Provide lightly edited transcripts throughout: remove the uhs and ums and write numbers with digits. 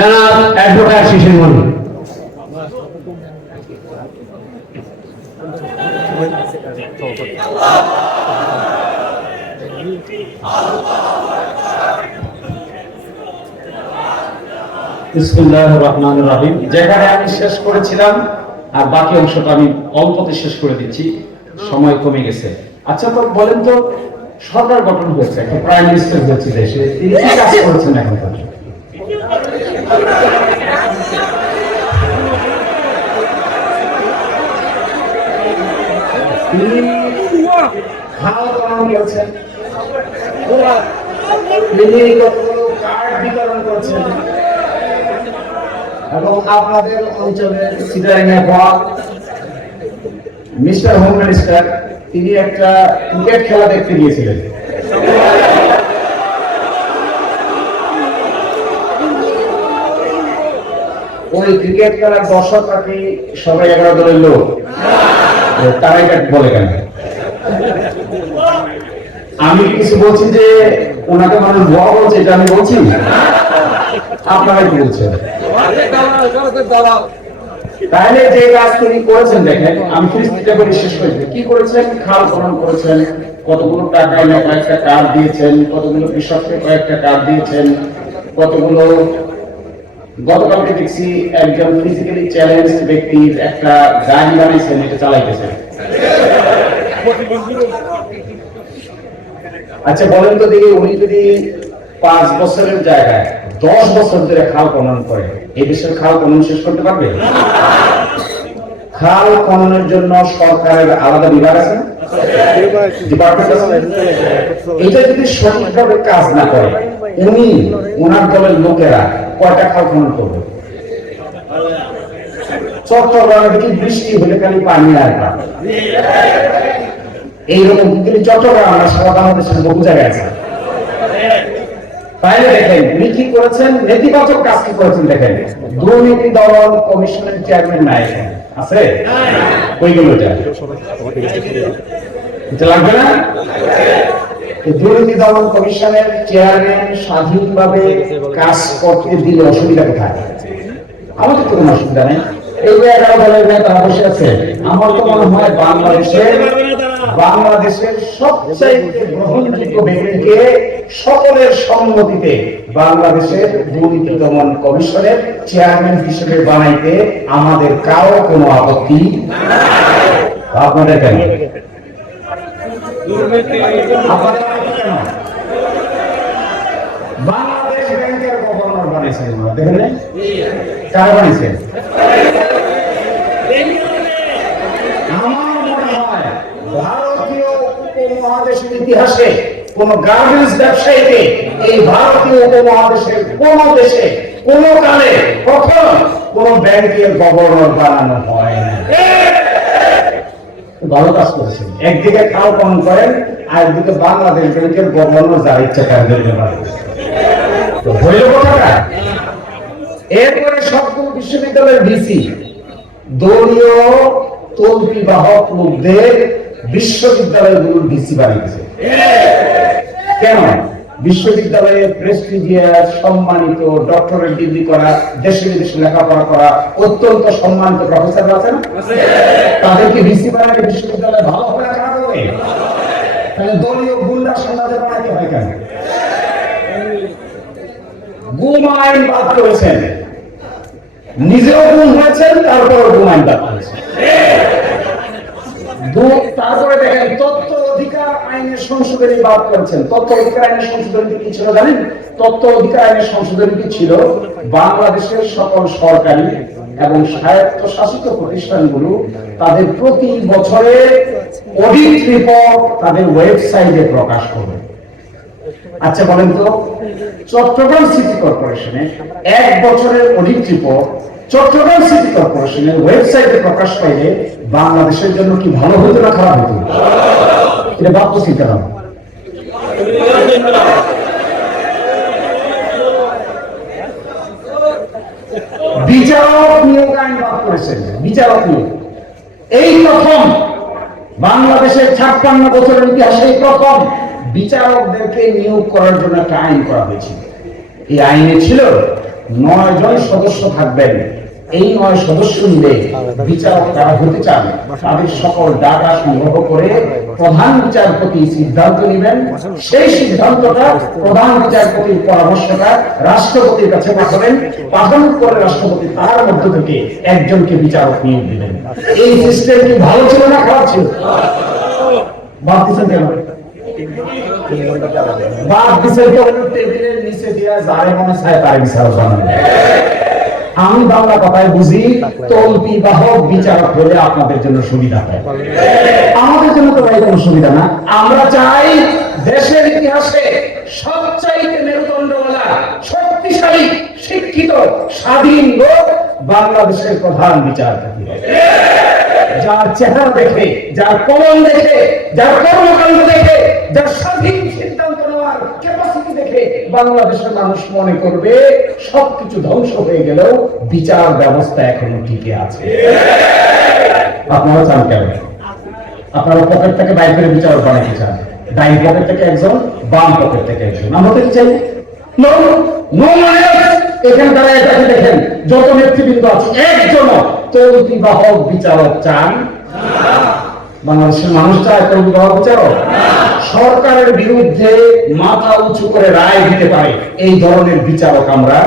জনাব অ্যাডভোকেট শিশির মন্ডল। বিসমিল্লাহির রহমানির রহিম। যেখানে আমি শেষ করেছিলাম আর বাকি অংশটা আমি অল্পতে শেষ করে দিচ্ছি, সময় কমে গেছে। আচ্ছা, তো বলেন তো, সরকার গঠন হয়েছে, একটা প্রাইম মিনিস্টার হয়েছে দেশে, তিনি কি কাজ করেছেন এখন পর্যন্ত? তিনি খাল খনন করেছেন, তিনি কতগুলো কার্ড বিতরণ করেছেন, এবং আপনাদের অঞ্চলে মিস্টার হোম মিনিস্টার তিনি একটা ক্রিকেট খেলা দেখতে গিয়েছিলেন। ওই ক্রিকেট খেলার দর্শক আপনি সবাই 11 দলের লোক, তারাই বলে কেন? আমি কিছু বলছি যে ওনাকে মানুষ ভয় বলছে, এটা আমি বলছি, আপনারা কি বলছেন? তাহলে যে কাজ তিনি করেছেন দেখেন, আমি ফিরিস্তিটা করে শেষ করেছি। কি করেছেন? খাল খনন করেছেন, কতগুলো টাকা এনে কয়েকটা কার্ড দিয়েছেন, কতগুলো কৃষককে কয়েকটা কার্ড দিয়েছেন, কতগুলো গতকালকে দেখছি একজন ফিজিক্যালি চ্যালেঞ্জ ব্যক্তির একটা গাড়ি বানিয়েছেন, এটা চালাইতেছেন। আচ্ছা বলেন তো দেখি, উনি যদি 5 বছরের জায়গায় 10 বছর ধরে খাল খনন করে, এই দেশের খাল খনন শেষ করতে পারবে? খাল খননের জন্য সরকারের আলাদা বিভাগ আছে, ডিপার্টমেন্ট আছে। এটা যদি সঠিকভাবে কাজ না করে, উনি ওনার দলের লোকেরা কয়টা খাল খনন করবে? চট্টগ্রামে দেখি বৃষ্টি হলে খালি পানি আর পানি, এইরকম কিন্তু চট্টগ্রাম না, সারা বাংলাদেশের বহু জায়গায় আছে। তাইলে দেখেন উনি কি করেছেন, নেতিবাচক কাজ কি করেছেন দেখেন। দুর্নীতি দমন কমিশনের চেয়ারম্যান নাই আছে, ওইগুলো এটা লাগবে না। দুর্নীতি দমন কমিশনের চেয়ারম্যান স্বাধীনভাবে কাজ করতে দিলে অসুবিধা কোথায়? আমাদের তো কোনো অসুবিধা নেই। এই যে 11 দলের নেতা বসে আছে, আমার তো মনে হয় বাংলাদেশের সবচেয়ে গ্রহণযোগ্য ব্যক্তিকে সকলের সম্মতিতে বাংলাদেশের দুর্নীতি দমন কমিশনের চেয়ারম্যান হিসেবে বানাইতে আমাদের কারো কোনো আপত্তি। আপনাদের কেন? বাংলাদেশ ব্যাংকের গভর্নর বানিয়েছেন, দেখেন কারা বানিয়েছেন? ভারতীয় উপমহাদেশের ইতিহাসে কোন গার্মেন্টস ব্যবসায়ীকে এই ভারতীয় উপমহাদেশের কোন দেশে কোন কালে কখনো কোন ব্যাংকের গভর্নর বানানো হয় না। ভালো কাজ করেছেন। একদিকে খাল খনন করেন, আর একদিকে বাংলাদেশ ব্যাংকের গভর্নর যার ইচ্ছা তার জন্য তো হইল কথাটা। এরপরে সবগুলো বিশ্ববিদ্যালয়ের ভিসি দলীয় তলবি বাহক লোকদের বিশ্ববিদ্যালয়গুলোর ভিসি বানিয়েছে। কেন? বিশ্ববিদ্যালয়ে প্রেস্টিজিয়াস সম্মানিত ডক্টরেট ডিগ্রি করা, দেশে বিদেশে লেখাপড়া করা অত্যন্ত সম্মানিত প্রফেসর আছেন, তাদেরকে ভিসি বানাতে বিশ্ববিদ্যালয় ভালো হবে না খারাপ হবে? তাহলে দলীয় গুন্ডা সেনাদের বানাতে হয় কেন? গুম আইন বাদ করেছেন, নিজেও গুম হয়েছেন, তারপরে গুম আইন বাদ করেছেন। তারপরে দেখেন তথ্য অধিকার আইনের সংশোধনী বাদ করেছেন। তথ্য অধিকার আইনের সংশোধনী কি ছিল জানেন? তথ্য অধিকার আইনের সংশোধনী কি ছিল? বাংলাদেশের সকল সরকারি এবং স্বায়ত্তশাসিত প্রতিষ্ঠানগুলো তাদের প্রতি বছরে অডিট রিপোর্ট তাদের ওয়েবসাইটে প্রকাশ করবে। আচ্ছা বলেন তো, চট্টগ্রাম সিটি কর্পোরেশনে 1 বছরের অডিট রিপোর্ট চট্টগ্রাম সিটি কর্পোরেশনের ওয়েবসাইটে প্রকাশ পাইলে বাংলাদেশের জন্য কি ভালো হতো না খারাপ হতো? এটা ভাবতেছি কেন? বিচারক নিয়োগ আইন বাদ করেছেন। বিচারক নিয়োগ এই প্রথম বাংলাদেশের 56 বছরের ইতিহাসে প্রথম বিচারকদেরকে নিয়োগ করার জন্য একটা আইন করা হয়েছিল। এই আইনে ছিল 9 জন সদস্য থাকবেন। এই 9 সদস্য মিলে বিচারক কারা হতে চান তাদের সকল ডাটা সংগ্রহ করে প্রধান বিচারপতি সিদ্ধান্ত নেবেন। সেই সিদ্ধান্তটা প্রধান বিচারপতির পরামর্শটা রাষ্ট্রপতির কাছে পাঠাবেন। পাঠানোর পরে রাষ্ট্রপতি তার মধ্য থেকে একজনকে বিচারক নিয়োগ দিবেন। এই সিস্টেম কি ভালো ছিল না খারাপ ছিল? ভাবতেছেন কেন? বাদ বিচারকে টেবিলের নিচে দিয়ে যারে মনে চায় তার বিচারক বানাবেন। আমি বাংলা কথায় বুঝি, তল্পি বাহক বিচারক হলে আপনাদের জন্য সুবিধা হয়, আমাদের জন্য তো ভাই কোনো সুবিধা না। আমরা চাই দেশের ইতিহাসে সবচাইতে মেরুদণ্ডওয়ালা, শক্তিশালী, শিক্ষিত, স্বাধীন লোক বাংলাদেশের প্রধান বিচারপতি, যার চেহারা দেখে, যার কলম দেখে, যার কর্মকাণ্ড দেখে, যার স্বাধীন সিদ্ধান্ত নেওয়ার ক্যাপাসিটি দেখে বাংলাদেশের মানুষ মনে করবে সবকিছু ধ্বংস হয়ে গেলেও বিচার ব্যবস্থা এখনো টিকে আছে। আপনারা চান কেন? আপনারা পকেট থেকে বাইর করে বিচারক বানাতে চান, ডাইন পকেট থেকে একজন, বাম পকেট থেকে একজন। আমরা তো চাই এখানে তারা এটাকে দেখেন, যত নেতৃবৃন্দ আছে একজনও তৌতি বাহক বিচারক চান। বাংলাদেশের মানুষ চায় তৌতি বাহক বিচারক। সরকারের বিরুদ্ধে মাথা উঁচু করে রায় দিতে পারে এই ধরনের বিচারক আমরা।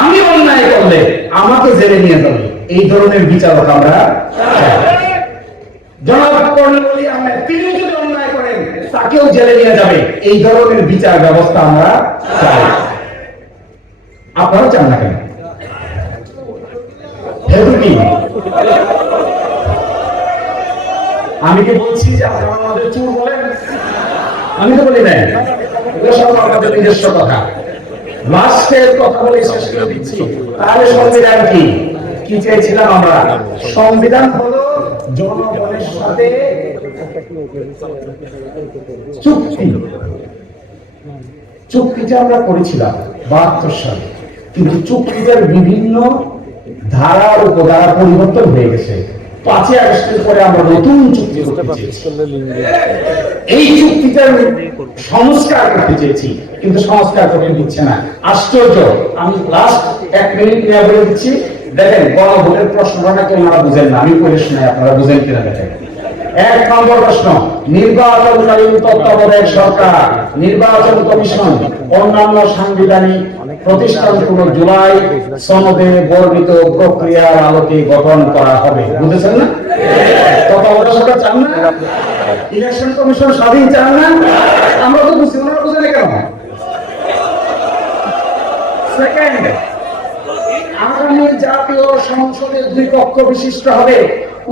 আমি অন্যায় করলে আমাকে জেলে নিয়ে যাবে এই ধরনের বিচারক আমরা। জনাব কর্নেল ওলি আহমেদ তিনি যদি অন্যায় করেন তাকেও জেলে নিয়ে যাবে এই ধরনের বিচার ব্যবস্থা আমরা চাই। আপনারা চান না কেন? আমি কি বলছি যে আপনারা আমাদের চোর বলেন? আমি তো বলি না, এগুলো সব আমাদের নিজস্ব কথা। লাস্টের কথা বলে শেষ করে দিচ্ছি। তাহলে সংবিধান কি? কি চেয়েছিলাম আমরা? সংবিধান হলো জনগণের সাথে চুক্তি। চুক্তিটা আমরা করেছিলাম 72 সালে, কিন্তু চুক্তিটার বিভিন্ন ধারা উপধারা পরিবর্তন হয়ে গেছে। 5ই আগস্টের পরে আমরা নতুন চুক্তি করতে চেয়েছি। এই চুক্তিটার সংস্কার করতে চেয়েছি, কিন্তু সংস্কার করতে দিচ্ছে না। আশ্চর্য। আমি লাস্ট 1 মিনিট নিয়ে বলে দিচ্ছি। দেখেন, গণভোটের প্রশ্নটা কেউ না বুঝেন না, আমি বলে শোনাই, আপনারা বুঝেন কিনা দেখেন। 1 নম্বর প্রশ্ন, নির্বাচনকালীন তত্ত্বাবধায়ক সরকার, নির্বাচন কমিশন, অন্যান্য সাংবিধানিক প্রতিষ্ঠানগুলো জুলাই সনদে বর্ণিত প্রক্রিয়ার আলোকে গঠন করা হবে। বুঝেছেন না? তত্ত্বাবধায়ক সরকার চান না? ইলেকশন কমিশন স্বাধীন চান না? আমরা তো বুঝছি, ওনারা বুঝেন কেন? সেকেন্ড, আগামী জাতীয় সংসদে 2 কক্ষ বিশিষ্ট হবে।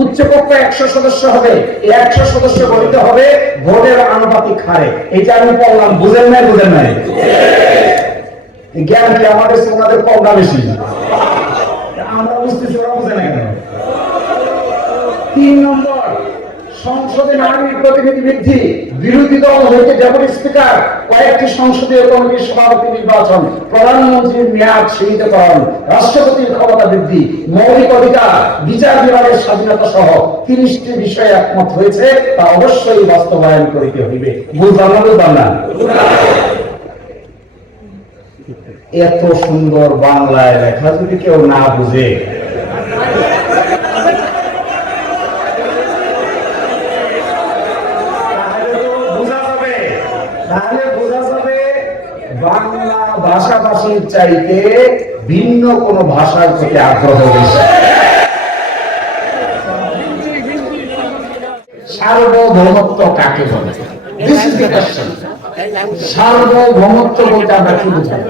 উচ্চকক্ষ 100 সদস্য হবে। এই 100 সদস্য গঠিত হবে ভোটের আনুপাতিক হারে। এইটা আমি বললাম, বুঝেন নাই? বুঝেন নাই? জ্ঞান কি আমাদের ওনাদের কম না বেশি? আমরা বুঝতেছি, ওরা বুঝে না কেন? 3 নম্বর, সংসদে নারীর প্রতিনিধি বৃদ্ধি, বিরোধী দল হইতে ডেপুটি স্পিকার, কয়েকটি সংসদীয় কমিটির সভাপতি নির্বাচন, প্রধানমন্ত্রীর মেয়াদ সীমিতকরণ, রাষ্ট্রপতির ক্ষমতা বৃদ্ধি, মৌলিক অধিকার, বিচার বিভাগের স্বাধীনতা সহ 30টি বিষয়ে একমত হয়েছে, তা অবশ্যই বাস্তবায়ন করিতে হইবে। বুঝলাম না? বুঝলাম না? এত সুন্দর বাংলায় লেখা যদি কেউ না বুঝে, তাহলে বোঝা যাবে বাংলা ভাষাভাষীর চাইতে ভিন্ন কোন ভাষার প্রতি আগ্রহ বেশি। সার্বভৌমত্ব কাকে বলে? This is the question. সার্বভৌমত্ব বলতে আমরা কি বুঝাই?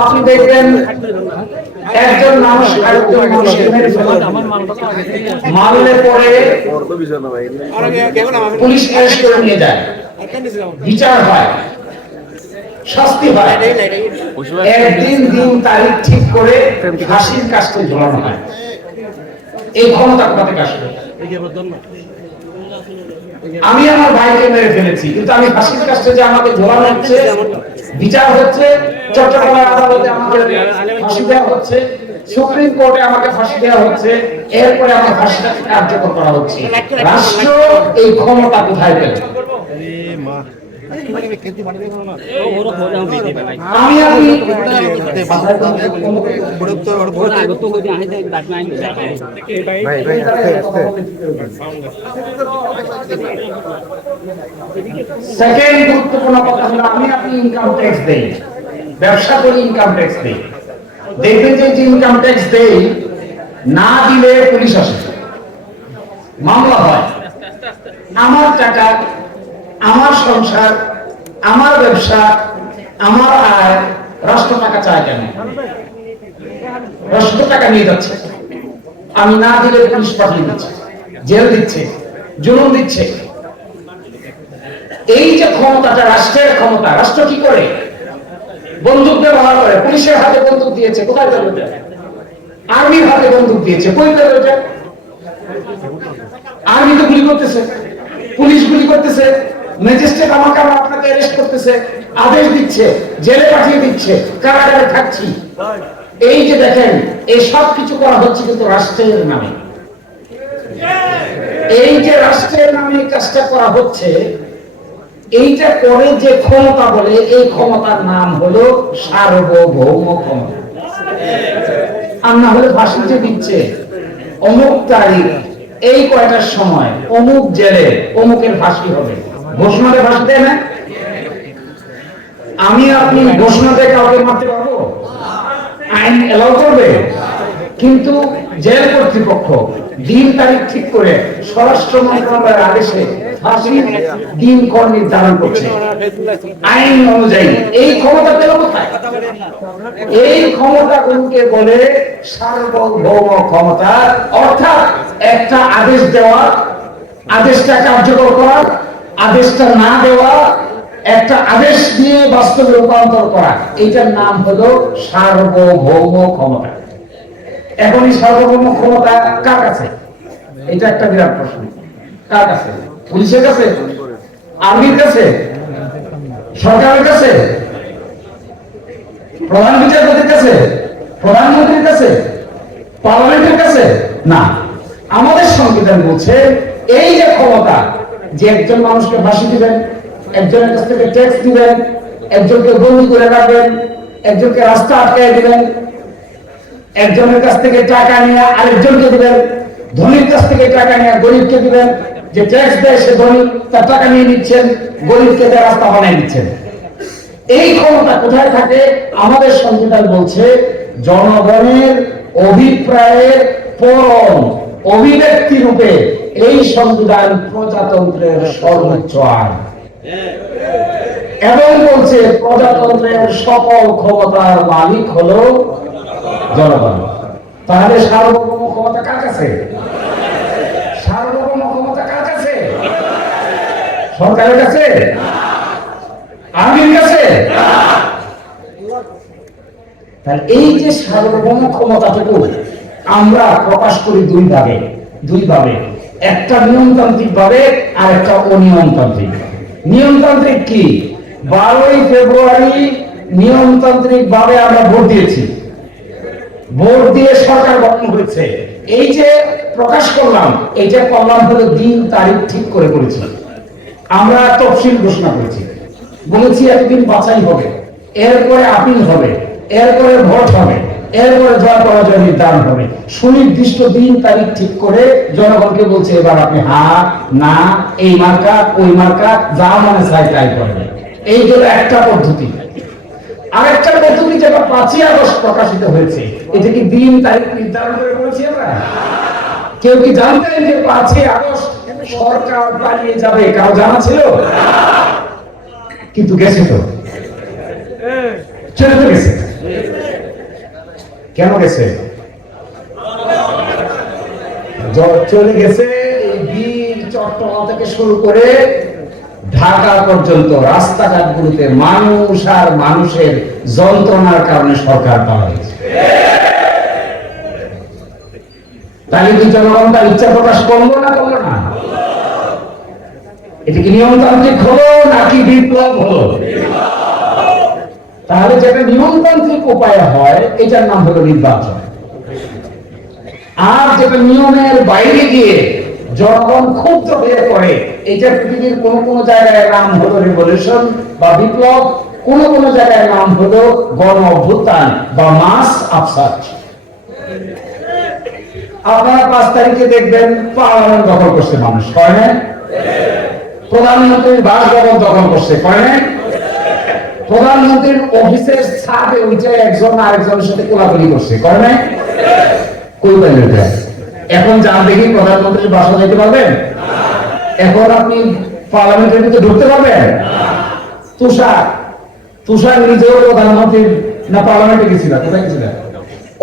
আপনি দেখবেন একজন মানুষ আরেকজন মানুষকে মেরে ফেলে, মারলে পরে পুলিশ অ্যারেস্ট করে নিয়ে যায়, বিচার হয়, শাস্তি হয়, একদিন দিন তারিখ ঠিক করে ফাঁসির কাজটা ঝোলানো হয়। এই ক্ষমতা কোথা থেকে আসবে? আমি আমার ভাইকে মেরে ফেলেছি, কিন্তু আমি ফাঁসির কাজটা যে আমাকে ঝোলানো হচ্ছে, বিচার হচ্ছে, চট্টগ্রামের আদালতে আমাকে ফাঁসি দেওয়া হচ্ছে, সুপ্রিম কোর্টে আমাকে ফাঁসি দেওয়া হচ্ছে, এরপরে আমার ফাঁসিটা কার্যকর করা হচ্ছে। রাষ্ট্র এই ক্ষমতা কোথায় পেল? আমি আপনি সেকেন্ড গুরুত্বপূর্ণ কথা হলো আমি আপনি ইনকাম ট্যাক্স দেই, ব্যবসা করি ইনকাম ট্যাক্স দেই। দেখবেন যে ইনকাম ট্যাক্স দেই না দিলে পুলিশ আসে, মামলা হয়। আমার টাকা, আমার সংসার, আমার ব্যবসা, আমার আয়, রাষ্ট্র টাকা চায় কেন? রাষ্ট্র টাকা নিয়ে যাচ্ছে, আমি না দিলে পুলিশ পাঠিয়ে দিচ্ছে, জেল দিচ্ছে, জুলুম দিচ্ছে। এই যে ক্ষমতাটা রাষ্ট্রের ক্ষমতা, রাষ্ট্র কি করে? বন্দুক ব্যবহার করে। পুলিশের হাতে বন্দুক দিয়েছে, কোথায় পেল? আর্মির হাতে বন্দুক দিয়েছে, কই পেল? আর্মি তো গুলি করতেছে, পুলিশ গুলি করতেছে, ম্যাজিস্ট্রেট আমাকে আপনাকে অ্যারেস্ট করতেছে, আদেশ দিচ্ছে, জেলে পাঠিয়ে দিচ্ছে, কারাগারে থাকছি। এই যে দেখেন, এই সব কিছু করা হচ্ছে কিন্তু রাষ্ট্রের নামে। এই যে রাষ্ট্রের নামে কাজটা করা হচ্ছে, এইটা করে যে ক্ষমতা বলে, এই ক্ষমতার নাম হলো সার্বভৌম ক্ষমতা। আর না হলে ফাঁসি যে দিচ্ছে অমুক তারিখ এই কয়টার সময় অমুক জেলে অমুকের ফাঁসি হবে, ঘোষণাতে ফাঁসি দেয় না? আমি আপনি ঘোষণাতে কাউকে মারতে পারবো? আইন এলাও করবে? কিন্তু জেল কর্তৃপক্ষ দিন তারিখ ঠিক করে স্বরাষ্ট্র মন্ত্রণালয়ের আদেশে ফাঁসির দিন কর নির্ধারণ করছে আইন অনুযায়ী। এই ক্ষমতা পেল কোথায়? এই ক্ষমতাগুলোকে বলে সার্বভৌম ক্ষমতা। অর্থাৎ একটা আদেশ দেওয়া, আদেশটা কার্যকর করা, আদেশটা না দেওয়া, একটা আদেশ দিয়ে বাস্তবে রূপান্তর করা, এইটার নাম হলো সার্বভৌম ক্ষমতা। এখন এই সার্বভৌম ক্ষমতা কার কাছে? এটা একটা বিরাট প্রশ্ন। কার কাছে? পুলিশের কাছে? আর্মির কাছে? সরকারের কাছে? প্রধান বিচারপতির কাছে? প্রধানমন্ত্রীর কাছে? পার্লামেন্টের কাছে? না, আমাদের সংবিধান বলছে এই যে ক্ষমতা, যে একজন মানুষকে ফাঁসি দিবেন, একজনের কাছ থেকে ট্যাক্স দিবেন, একজনকে বন্দি করে রাখবেন, একজনকে রাস্তা আটকায় দিবেন, একজনের কাছ থেকে টাকা নিয়ে আরেকজনকে দিবেন, ধনীর কাছ থেকে টাকা নিয়ে গরিবকে দিবেন, যে ট্যাক্স দেয় সে ধনী, তার টাকা নিয়ে নিচ্ছেন, গরিবকে দেয় রাস্তা বানিয়ে দিচ্ছেন। এই ক্ষমতা কোথায় থাকে? আমাদের সংবিধান বলছে জনগণের অভিপ্রায়ের পরম অভিব্যক্তি রূপে এই সংবিধান প্রজাতন্ত্রের সর্বোচ্চ আইন, এবং বলছে প্রজাতন্ত্রের সকল ক্ষমতার মালিক হলো জনগণ। তাহলে সার্বভৌম ক্ষমতা কার কাছে? সার্বভৌম ক্ষমতা কার কাছে? সরকারের কাছে? আর্মির কাছে? তাহলে এই যে সার্বভৌম ক্ষমতাটুকু আমরা প্রকাশ করি দুই ভাবে, একটা নিয়মতান্ত্রিক ভাবে আর একটা অনিয়মতান্ত্রিক। নিয়মতান্ত্রিক কি? 12ই ফেব্রুয়ারি নিয়মতান্ত্রিক ভাবে আমরা ভোট দিয়েছি, ভোট দিয়ে সরকার গঠন হয়েছে। এই যে প্রকাশ করলাম, এইটা করলাম হলো দিন তারিখ ঠিক করে করেছি। আমরা তফসিল ঘোষণা করেছি, বলেছি একদিন বাছাই হবে, এরপরে আপিল হবে, এরপরে ভোট হবে, এরপরে জয় পরাজয় নির্ধারণ হবে। সুনির্দিষ্ট দিন তারিখ ঠিক করে জনগণকে বলছে এবার আপনি হ্যাঁ না, এই মার্কা ওই মার্কা, যা মনে চায় তাই করবেন। এই হলো একটা পদ্ধতি। আরেকটা পদ্ধতি যেটা 5ই আগস্ট প্রকাশিত হয়েছে, এটা কি দিন তারিখ নির্ধারণ করে বলেছি আমরা? কেউ কি জানতেন যে 5ই আগস্ট সরকার পালিয়ে যাবে? কারো জানা ছিল? কিন্তু গেছে তো, চলে তো গেছে। কেন গেছে? চলে গেছে বীর চট্টগ্রাম থেকে শুরু করে ঢাকা পর্যন্ত রাস্তাঘাটগুলোতে মানুষ আর মানুষের যন্ত্রণার কারণে সরকার পালাইছে। তাহলে কি জনগণ তার ইচ্ছা প্রকাশ করলো না করলো না? এটা কি নিয়মতান্ত্রিক হলো নাকি বিপ্লব হলো? তাহলে যেটা নিয়মতান্ত্রিক উপায় হয় এটার নাম হলো নির্বাচন। আর যেটা নিয়মের বাইরে গিয়ে জনগণ ক্ষুব্ধ হয়ে পড়ে। এটা পৃথিবীর কোন জায়গায় নাম হলো রিভলিউশন বা বিপ্লব, কোন জায়গায় নাম হলো গণ অভ্যুত্থান বা মাস আপসার্চ। আপনারা 5 তারিখে দেখবেন পার্লামেন্ট দখল করছে মানুষ, কয় না? প্রধানমন্ত্রীর বাসভবন দখল করছে, কয় না? প্রধানমন্ত্রীর অফিসের ছাদে উঠে একজন আরেকজনের সাথে কোলাকুলি করছে, কয় না? কই পাইল এটা? এখন যান দেখি প্রধানমন্ত্রীর বাসা যেতে পারবেন? এখন আপনি পার্লামেন্টের ভিতরে ঢুকতে পারবেন? তুষার নিজেও প্রধানমন্ত্রীর না পার্লামেন্টে গেছিল, কোথায় গেছিল?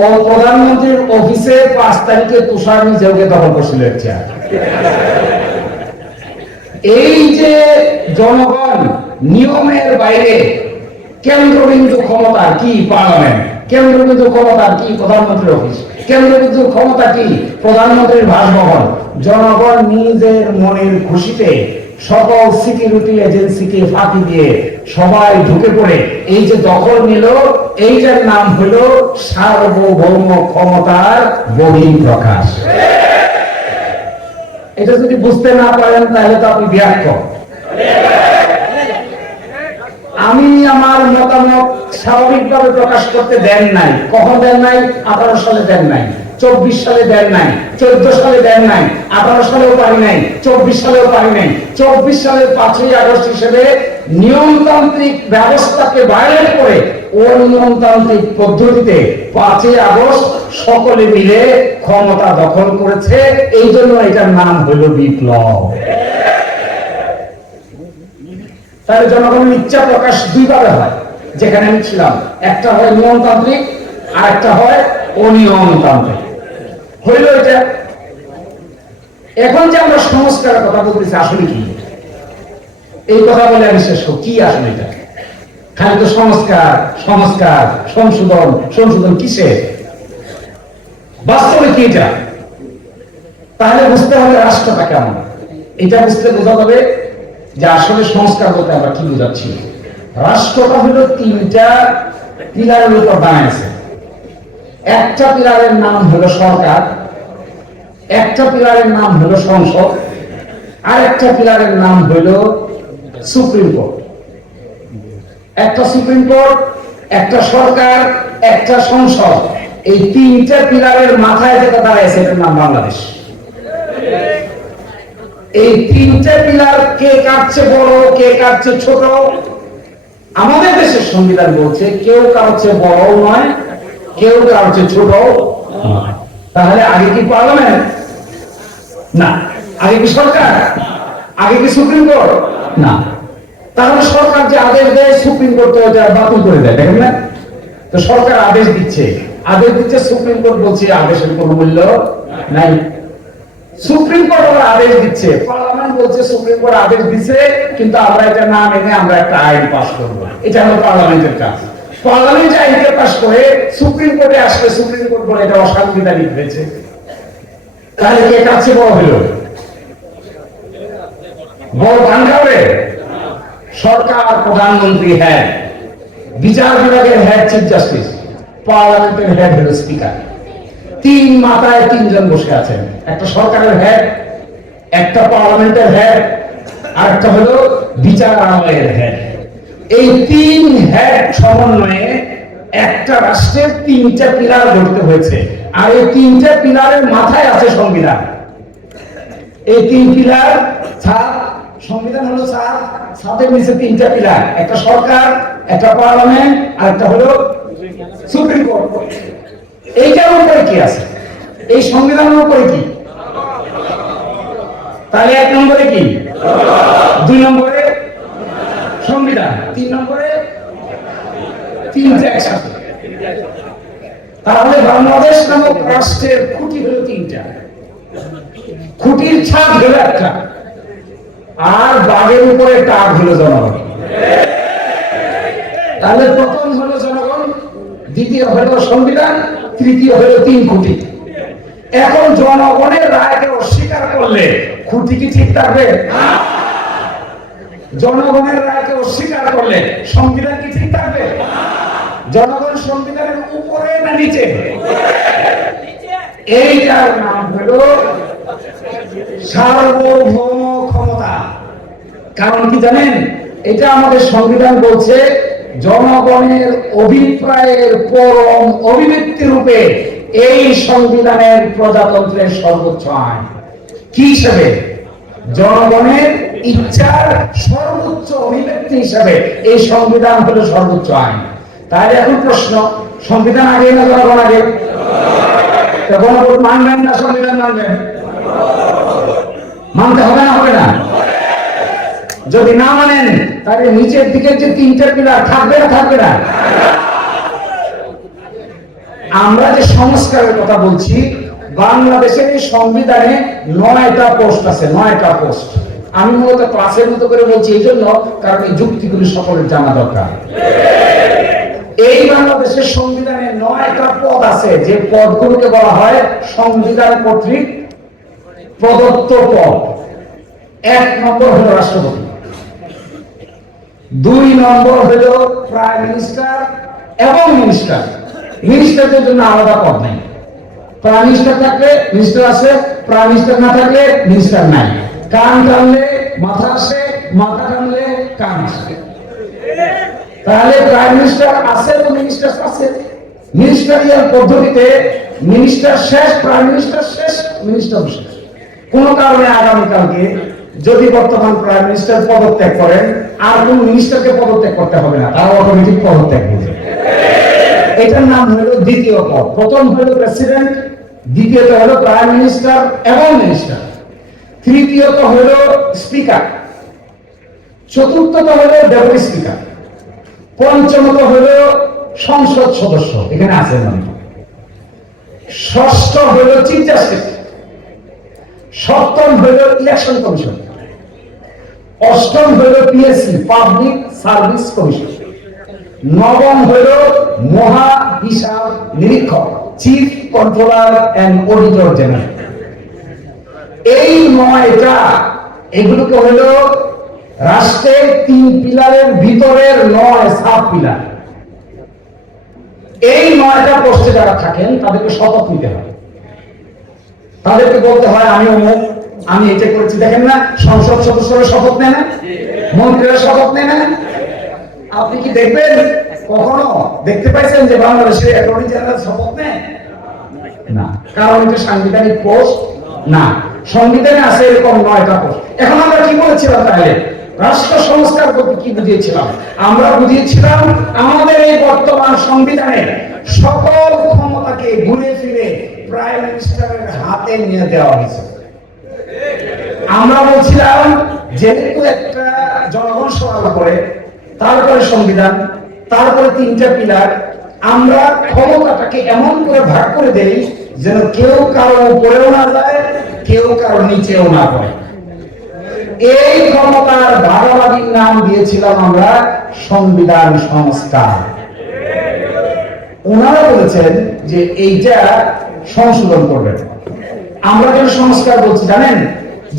ও প্রধানমন্ত্রীর অফিসে 5 তারিখে তুষার নিজেও দখল করছিল। এই যে জনগণ নিয়মের বাইরে, কেন্দ্রবিন্দু ক্ষমতা কি পার্লামেন্ট, কেন্দ্রবিন্দু ক্ষমতা কি প্রধানমন্ত্রীর অফিস, কেন্দ্রবিন্দু ক্ষমতা কি প্রধানমন্ত্রীর বাসভবন। জনগণ নিজের মনের খুশিতে সকল সিকিউরিটি এজেন্সিকে ফাঁকি দিয়ে সবাই ঢুকে পড়ে এই যে দখল নিল, এইটার নাম হলো সার্বভৌম ক্ষমতার বহিঃপ্রকাশ। এটা যদি বুঝতে না পারেন তাহলে তো আপনি ব্যাখ্য। আমি আমার মতামত স্বাভাবিকভাবে প্রকাশ করতে দেন নাই। কখন দেন নাই? 18 সালে দেন নাই, 24 সালে দেন নাই, 14 সালে দেন নাই, 18 সালেও পারি নাই, 24 সালেও পারি নাই। 24 সালের 5ই আগস্ট হিসেবে নিয়মতান্ত্রিক ব্যবস্থাকে ভায়োলেট করে অনিয়মতান্ত্রিক পদ্ধতিতে 5ই আগস্ট সকলে মিলে ক্ষমতা দখল করেছে। এই জন্য এটার নাম হলো বিপ্লব। তাহলে জনগণের ইচ্ছা প্রকাশ দুইভাবে হয়, যেখানে আমি ছিলাম। একটা হয় নিয়মতান্ত্রিক আর একটা হয় অনিয়মতান্ত্রিক। হইল এটা। এখন যে আমরা সংস্কারের কথা বলতেছি, আসলে কি? এই কথা বলে আমি শেষ করব। কি আসলে এটা? খালি তো সংস্কার সংস্কার, সংশোধন সংশোধন, কিসে? বাস্তবে কি এটা? তাহলে বুঝতে হবে রাষ্ট্রটা কেমন। এটা বুঝতে বোঝা যাবে যে আসলে সংস্কার বলতে আমরা কি বোঝাচ্ছি। রাষ্ট্রটা হলো 3টা পিলারের উপর দাঁড়িয়েছে। একটা পিলারের নাম হলো সরকার, একটা পিলারের নাম হলো সংসদ, আর একটা পিলারের নাম হলো সুপ্রিম কোর্ট। একটা সুপ্রিম কোর্ট, একটা সরকার, একটা সংসদ, এই 3টা পিলারের মাথায় যেটা দাঁড়াইছে এটার নাম বাংলাদেশ। এই 3টা পিলার কে কাটছে বড়, কে কাটছে ছোট? আমাদের দেশের সংবিধান বলছে কেউ কাটছে বড় নয়, কেউ কাটছে ছোট। তাহলে আগে কি পার্লামেন্ট? না। আগে কি সরকার? আগে কি সুপ্রিম কোর্ট? না। তাহলে সরকার যে আদেশ দেয় সুপ্রিম কোর্ট ওটা বাতিল করে দেয়, দেখেন না? তো সরকার আদেশ দিচ্ছে, সুপ্রিম কোর্ট বলছে আদেশের কোনো মূল্য নাই। সুপ্রিম কোর্ট আদেশ দিচ্ছে, পার্লামেন্ট বলছে সুপ্রিম কোর্ট আদেশ দিচ্ছে, কিন্তু আমরা এটা না মেনে আমরা একটা আইন পাস করব। এটা হলো পার্লামেন্টের কাজ। পার্লামেন্ট আইনকে পাস করে সুপ্রিম কোর্টে আসলে সুপ্রিম কোর্ট বলে এটা অসাংবিধানিক হয়েছে। তাহলে কে কাছে বড় হলো? বড় ভাঙাবে সরকার, প্রধানমন্ত্রী হেড, বিচার বিভাগের হেড চিফ জাস্টিস, পার্লামেন্টের হেড হলো স্পিকার। 3 মাথায় 3 জন বসে আছেন। একটা সরকারের হেড, একটা পার্লামেন্টের হেড, আর একটা হলো বিচারালয়ের হেড। এই 3 হেড সমন্বয়ে একটা রাষ্ট্রের 3টা পিলার গঠিত হয়েছে। আর এই 3টা পিলারের মাথায় আছে সংবিধান। এই 3 পিলার ছাদ, সংবিধান হলো ছাদ, ছাদের নিচে 3টা পিলার, একটা সরকার, একটা পার্লামেন্ট, আর একটা হলো সুপ্রিম কোর্ট। এইটার উপরে কি আছে? এই সংবিধানের উপরে কি? তাহলে 1 নম্বরে কি, 2 নম্বরে সংবিধান, 3 নম্বরে 3টা একসাথে। তাহলে বাংলাদেশ নামক রাষ্ট্রের খুঁটি হলো 3টা। খুঁটির ছাদ হলো একটা, আর বাগের উপরে টাক হলো জনগণ। তাহলে প্রথম হলো জনগণ, দ্বিতীয় হলো সংবিধান, তৃতীয় হলো 3 খুঁটি। এখন জনগণের রায়কে অস্বীকার করলে খুঁটি কি ঠিক থাকবে? জনগণের রায়কে অস্বীকার করলে সংবিধান কি ঠিক থাকবে? জনগণ সংবিধানের উপরে না নিচে? এইটার নাম হলো সার্বভৌম ক্ষমতা। কারণ কি জানেন, এটা আমাদের সংবিধান বলছে জনগণের অভিপ্রায়ের পরম অভিব্যক্তি রূপে এই সংবিধানের প্রজাতন্ত্রের সর্বোচ্চ আইন। কি হিসেবে? জনগণের ইচ্ছার সর্বোচ্চ অভিব্যক্তি হিসেবে এই সংবিধান হলো সর্বোচ্চ আইন। তাহলে এখন প্রশ্ন, সংবিধান আগে না জনগণ আগে? গণভোট মানবেন না সংবিধান মানবেন? মানতে হবে না, হবে না? যদি না মানেন তাহলে নিচের দিকে যে তিনটা পিলার থাকবে না, থাকবে না? আমরা যে সংস্কারের কথা বলছি, বাংলাদেশের এই সংবিধানে 9টা পোস্ট আছে, 9টা পোস্ট। আমি মূলত ক্লাসের মতো করে বলছি এই জন্য, কারণ এই যুক্তিগুলি সকলের জানা দরকার। এই বাংলাদেশের সংবিধানে 9টা পদ আছে, যে পদগুলোকে বলা হয় সংবিধান কর্তৃক প্রদত্ত পদ। 1 নম্বর হলো রাষ্ট্রপতি, 2 নম্বর হলো প্রাইম মিনিস্টার এবং মিনিস্টার। মিনিস্টারদের জন্য আলাদা পদ নেই। প্রাইম মিনিস্টার থাকলে মিনিস্টার আছে, প্রাইম মিনিস্টার না থাকলে মিনিস্টার নাই। কান টানলে মাথা আসে, মাথা টানলে কান আসে। তাহলে প্রাইম মিনিস্টার আছে এবং মিনিস্টার আছে। মিনিস্টারিয়াল পদ্ধতিতে মিনিস্টার শেষ, প্রাইম মিনিস্টার শেষ, মিনিস্টার শেষ। কোন কারণে আগামীকালকে যদি বর্তমান প্রাইম মিনিস্টার পদত্যাগ করেন, আর কোন মিনিস্টারকে পদত্যাগ করতে হবে না, তারা অটোমেটিক পদত্যাগ করবে। এটার নাম হলো দ্বিতীয় পদ। প্রথম হলো প্রেসিডেন্ট, দ্বিতীয়ত হলো প্রাইম মিনিস্টার এবং মিনিস্টার, তৃতীয়ত হলো স্পিকার, চতুর্থত হলো ডেপুটি স্পিকার, পঞ্চমত হলো সংসদ সদস্য, এখানে আছে মানে, ষষ্ঠ হলো চিফ জাস্টিস, সপ্তম হলো ইলেকশন কমিশন, অষ্টম হলো পিএসসি, পাবলিক সার্ভিস কমিশন, নবম হলো মহা হিসাব নিরীক্ষক, Chief Controller and Auditor General. এই 9টা, এগুলোকে হলো রাষ্ট্রের 3 পিলারের ভিতরের 9 সাব পিলার। এই 9টা পোস্টে যারা থাকেন তাদেরকে শপথ নিতে হয়। তাদেরকে বলতে হয় আমি অমুক, আমি এটা করেছি। দেখেন না, সংসদ সদস্যরা শপথ নেয় না, মন্ত্রীরা শপথ নেয় না। আপনি কি দেখবেন, কখনো দেখতে পাইছেন যে বাংলাদেশের অ্যাটর্নি জেনারেল শপথ নেয় না? কারণ এটা সাংবিধানিক পোস্ট না। সংবিধানে আছে এরকম 9টা পোস্ট। এখন আমরা কি বলেছিলাম তাহলে? রাষ্ট্র সংস্কার করতে কি বুঝিয়েছিলাম? আমরা বুঝিয়েছিলাম আমাদের এই বর্তমান সংবিধানের সকল ক্ষমতাকে ঘুরে ফিরে প্রাইম মিনিস্টারের হাতে নিয়ে দেওয়া হয়েছে। আমরা বলছিলাম যেহেতু একটা জনগণ সভা করে, তারপরে সংবিধান, তারপরে 3টা পিলার, আমরা ক্ষমতাটাকে এমন করে ভাগ করে দেই যেন কেউ কারো উপরেও না যায়, কেউ কারো নিচেও না পড়ে। এই ক্ষমতার ভাগাভাগির নাম দিয়েছিলাম আমরা সংবিধান সংস্কার। ওনারা বলেছেন যে এইটা সংশোধন করবেন। আমরা কেন সংস্কার বলছি জানেন?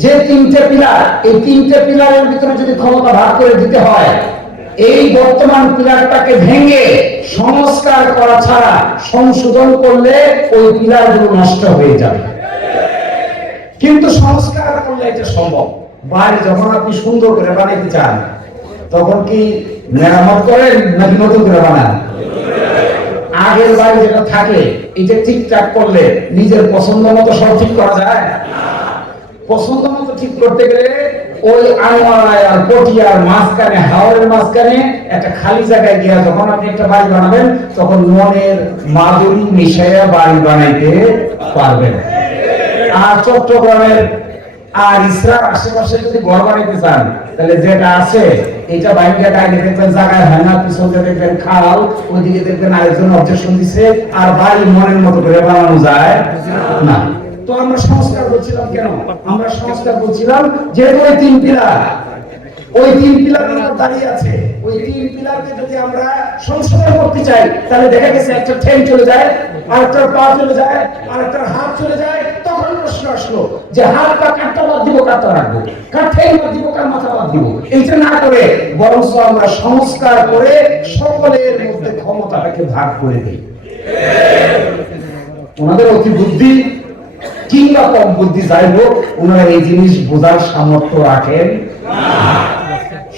যে 3টে পিলার, এই 3টে পিলারের ভিতরে যদি ক্ষমতা ভাগ করে দিতে হয়, এই বর্তমান পিলারটাকে ভেঙে সংস্কার করা ছাড়া সংশোধন করলে ওই পিলারগুলো নষ্ট হয়ে যাবে। কিন্তু সংস্কার করলে এটা সম্ভব। বাড়ি যখন আপনি সুন্দর করে বানাইতে চান, তখন কি মেরামত করেন নাকি নতুন করে বানান? আগের বাড়ি যেটা থাকে এটা ঠিকঠাক করলে নিজের পছন্দ মতো সব ঠিক করা যায়? পছন্দ মতো ঠিক করতে গেলে ওই আনোয়ারায় আর পটিয়ার মাঝখানে, হাওরের মাঝখানে একটা খালি জায়গায় গিয়া যখন আপনি একটা বাড়ি বানাবেন, তখন মনের মাধুরী মিশাইয়া বাড়ি বানাইতে পারবেন। আর চট্টগ্রামের আর ইসরার আশেপাশে যদি ঘর বানাইতে চান, তাহলে যেটা আছে এটা বাইরে আগে দেখবেন জায়গায় হয় না, পিছনে দেখবেন খাল, ওইদিকে দেখবেন আরেকজন অবজেকশন দিছে, আর বাড়ি মনের মতো করে বানানো যায় না। তো আমরা সংস্কার বলছিলাম কেন? আমরা সংস্কার বলছিলাম যেহেতু ওই 3 পিলার, ওই 3 পিলার দাঁড়িয়ে আছে, ওই 3 পিলারকে যদি আমরা সংশোধন করতে চাই, তাহলে দেখা গেছে একটা ঠ্যাং চলে যায়, আরেকটা পা চলে যায়, আরেকটা হাত চলে যায়। তখন প্রশ্ন আসলো যে হাত পা কাটটা বাদ দিব, কাটটা রাখবো, কার ঠ্যাং বাদ দিব, কার মাথা বাদ দিব? এইটা না করে বরং আমরা সংস্কার করে সকলের মধ্যে ক্ষমতাটাকে ভাগ করে দিই। ওনাদের অতি বুদ্ধি, কিংবা কম বুদ্ধি যাই হোক, ওনারা এই জিনিস বোঝার সামর্থ্য রাখেন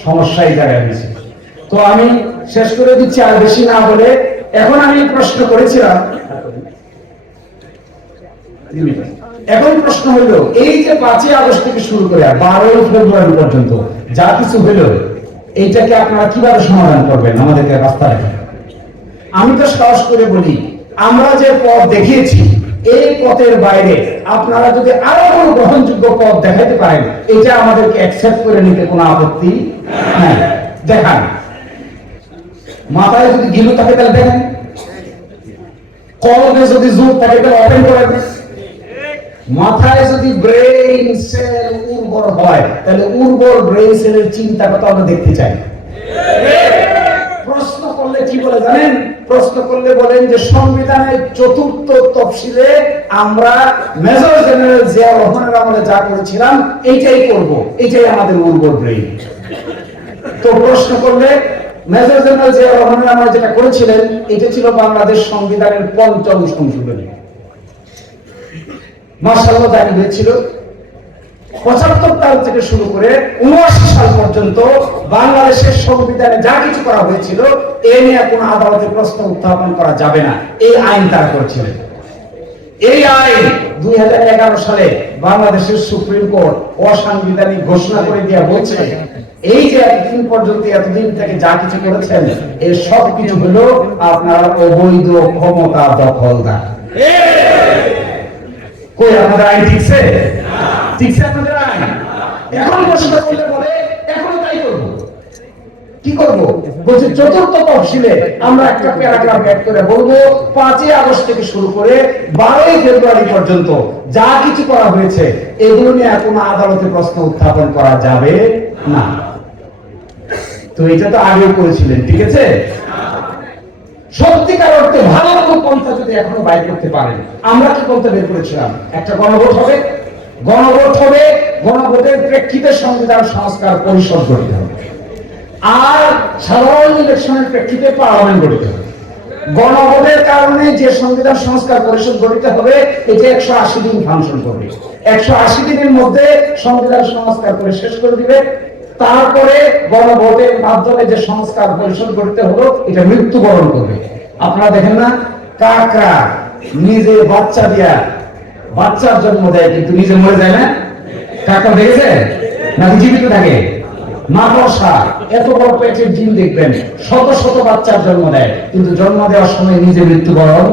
সমস্যায় জায়গায় হয়েছে। তো আমি শেষ করে দিচ্ছি আর বেশি না বলে। এখন আমি প্রশ্ন করেছিলাম, এখন প্রশ্ন হইল এই যে 5ই আগস্ট থেকে শুরু করে 12ই ফেব্রুয়ারি পর্যন্ত যা কিছু হইল, এইটাকে আপনারা কিভাবে সমাধান করবেন আমাদেরকে রাস্তা রেখে? আমি তো সাহস করে বলি, আমরা যে পথ দেখিয়েছি এই পথের বাইরে আপনারা যদি আরো কোনো গ্রহণযোগ্য পথ দেখাতে পারেন, এটা আমাদেরকে অ্যাকসেপ্ট করে নিতে কোনো আপত্তি নাই। দেখান, মাথায় যদি গিলু থাকে তাহলে দেখেন, কলমে যদি জোর থাকে তাহলে ওপেন করে দেন। মাথায় যদি ব্রেইন সেল উর্বর হয় তাহলে উর্বর ব্রেইন সেলের চিন্তাটা তো আমরা দেখতে চাই। প্রশ্ন করলে কি বলে জানেন? প্রশ্ন করলে বলেন যে সংবিধানের 4র্থ তফসিলে আমরা মেজর জেনারেল জিয়া রহমানের আমলে যা করেছিলাম এইটাই করব, এইটাই আমাদের উর্বর ব্রেইন। তো প্রশ্ন করলে মেজর জেনারেল জিয়া রহমানের আমলে যেটা করেছিলেন এটা ছিল বাংলাদেশ সংবিধানের 5ম সংশোধনী। মাশাআল্লাহ জারি হয়েছিল 75 সাল থেকে শুরু করে 79 সাল পর্যন্ত বাংলাদেশের সংবিধানে যা কিছু করা হয়েছিল এ নিয়ে কোনো আদালতে প্রশ্ন উত্থাপন করা যাবে না, এই আইন তারা করেছিলেন। এই আইন 2011 সালে বাংলাদেশের সুপ্রিম কোর্ট অসাংবিধানিক ঘোষণা করে দিয়ে বলছে এই যে এতদিন পর্যন্ত এতদিন থেকে যা কিছু করেছেন এর সব কিছু হলো আপনার অবৈধ ক্ষমতা দখলদার। কই আপনাদের আইন ঠিকছে? ঠিকছে আপনাদের আইন? এখন প্রশ্ন করলে বলে এখনো তাই করব। কি করব? বলছে 4র্থ তফসিলে আমরা একটা প্যারাগ্রাফ অ্যাড করে বলবো 5ই আগস্ট থেকে শুরু করে 12ই ফেব্রুয়ারি পর্যন্ত যা কিছু করা হয়েছে এগুলো নিয়ে কোনো আদালতে প্রশ্ন উত্থাপন করা যাবে না। তো এটা তো আগেও করেছিলেন, ঠিক আছে? সত্যিকার অর্থে ভালো কোনো পন্থা যদি এখনো বাইর করতে পারেন, আমরা কি পন্থা বের করেছিলাম? একটা গণভোট হবে, গণভোট হবে, গণভোটের প্রেক্ষিতে সংবিধান সংস্কার পরিষদ গঠিত হবে, আর সাধারণ ইলেকশনের প্রেক্ষিতে পার্লামেন্ট গঠিত হবে। গণভোটের কারণে যে সংবিধান সংস্কার পরিষদ গঠিত হবে এটা 180 দিন ফাংশন করবে। 180 দিনের মধ্যে সংবিধান সংস্কার করে শেষ করে দিবে। তারপরে গণভোটের মাধ্যমে যে সংস্কার পরিষদ গঠিত হলো এটা মৃত্যুবরণ করবে। আপনারা দেখেন না, কাকড়া নিজে বাচ্চা দিয়া বাচ্চার জন্ম দেয় কিন্তু নিজে মরে যায় না? কাকড়া দেখেছে নাকি জীবিত থাকে? মাকড়সা এত বড় পেটের ডিম দেখবেন, শত শত বাচ্চার জন্ম দেয় কিন্তু জন্ম দেওয়ার সময় নিজে মৃত্যুবরণ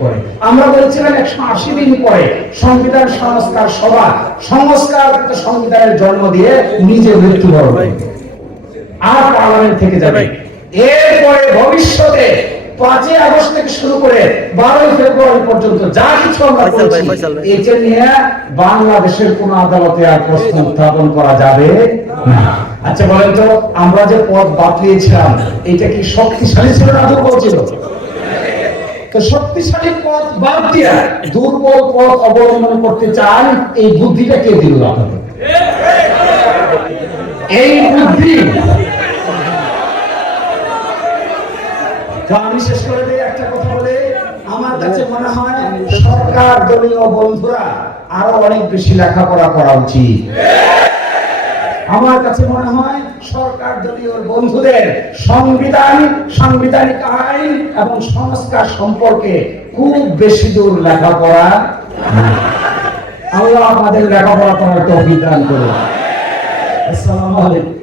করে। আমরা বলেছিলাম 180 দিন পরে সংবিধান সংস্কার সভা সংস্কার সংবিধানের জন্ম দিয়ে নিজে মৃত্যুবরণ করবে আর পার্লামেন্ট থেকে যাবে। এরপরে ভবিষ্যতে 5ই আগস্ট থেকে শুরু করে 12ই ফেব্রুয়ারি পর্যন্ত যা কিছু আমরা করেছি এটা নিয়ে বাংলাদেশের কোন আদালতে আর প্রশ্ন উত্থাপন করা যাবে না। আচ্ছা বলেন তো, আমরা যে পথ বাতলিয়েছিলাম এটা কি শক্তিশালী ছিল না দুর্বল ছিল? তো শক্তিশালী পথ বাদ দিয়া দুর্বল পথ অবলম্বন করতে চান, এই বুদ্ধিটা কে দিল আপনাদের? এই বুদ্ধি আমি শেষ করে দিই একটা কথা বলে। আমার কাছে মনে হয় সরকার দলীয় বন্ধুরা আরো অনেক বেশি লেখাপড়া করা উচিত। আমার কাছে মনে হয় সরকার দলীয় বন্ধুদের সাংবিধানিক আইন এবং সংস্কার সম্পর্কে খুব বেশি দূর লেখাপড়া। আল্লাহ আমাদের লেখাপড়া করার তৌফিক দান করুন। আসসালামু আলাইকুম।